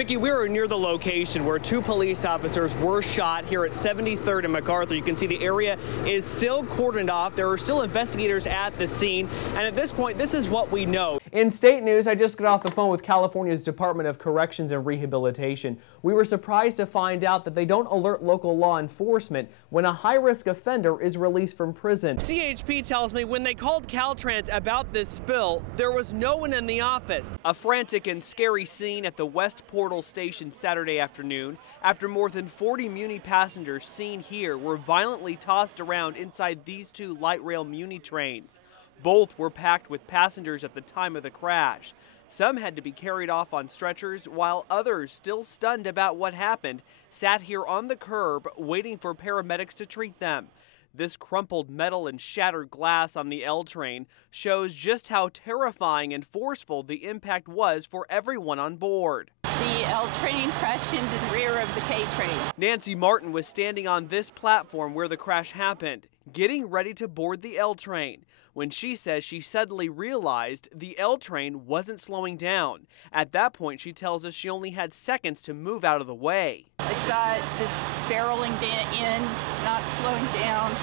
Vicki, we are near the location where 2 police officers were shot here at 73rd and MacArthur. You can see the area is still cordoned off. There are still investigators at the scene, and at this point, this is what we know. In state news, I just got off the phone with California's Department of Corrections and Rehabilitation. We were surprised to find out that they don't alert local law enforcement when a high-risk offender is released from prison. CHP tells me when they called Caltrans about this spill, there was no one in the office. A frantic and scary scene at the West Portal station Saturday afternoon after more than 40 Muni passengers seen here were violently tossed around inside these 2 light rail Muni trains. Both were packed with passengers at the time of the crash. Some had to be carried off on stretchers, while others, still stunned about what happened, sat here on the curb waiting for paramedics to treat them. This crumpled metal and shattered glass on the L train shows just how terrifying and forceful the impact was for everyone on board. The L train crashed into the rear of the K train. Nancy Martin was standing on this platform where the crash happened, getting ready to board the L train, when she says she suddenly realized the L train wasn't slowing down. At that point, she tells us she only had seconds to move out of the way. I saw this barreling in, not slowing down.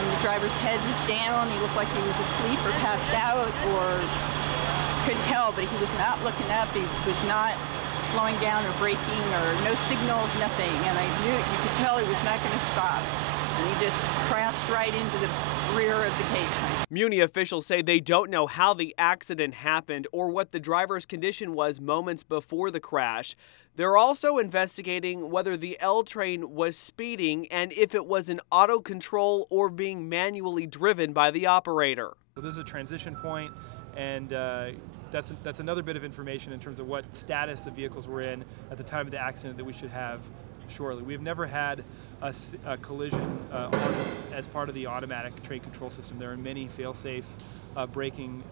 The driver's head was down. He looked like he was asleep or passed out, or couldn't tell, but he was not looking up. He was not slowing down or braking, or no signals, nothing. And I knew, you could tell he was not going to stop. And he just crashed right into the rear of the K train. Muni officials say they don't know how the accident happened or what the driver's condition was moments before the crash. They're also investigating whether the L train was speeding and if it was an auto control or being manually driven by the operator. So this is a transition point, and that's another bit of information in terms of what status the vehicles were in at the time of the accident that we should have shortly. We've never had a collision as part of the automatic train control system. There are many fail-safe braking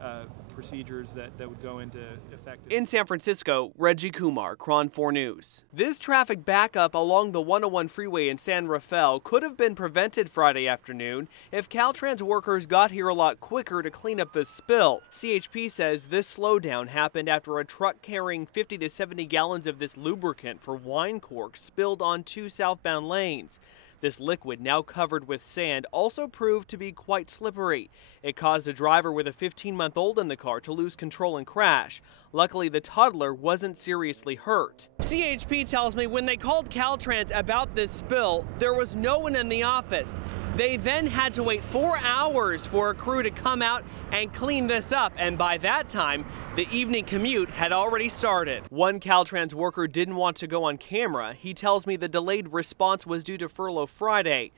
procedures that would go into effect. In San Francisco, Reggie Kumar, KRON 4 News. This traffic backup along the 101 freeway in San Rafael could have been prevented Friday afternoon if Caltrans workers got here a lot quicker to clean up the spill. CHP says this slowdown happened after a truck carrying 50 to 70 gallons of this lubricant for wine corks spilled on 2 southbound lanes. This liquid, now covered with sand, also proved to be quite slippery. It caused a driver with a 15-month-old in the car to lose control and crash. Luckily, the toddler wasn't seriously hurt. CHP tells me when they called Caltrans about this spill, there was no one in the office. They then had to wait 4 hours for a crew to come out and clean this up, and by that time, the evening commute had already started. One Caltrans worker didn't want to go on camera. He tells me the delayed response was due to furlough Friday.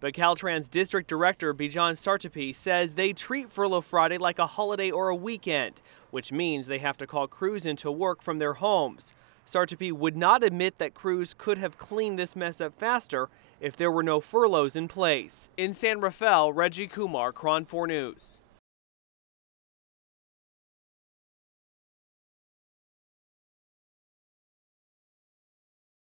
But Caltrans District Director Bijan Sartepi says they treat Furlough Friday like a holiday or a weekend, which means they have to call crews into work from their homes. Sartepi would not admit that crews could have cleaned this mess up faster if there were no furloughs in place. In San Rafael, Reggie Kumar, KRON 4 News.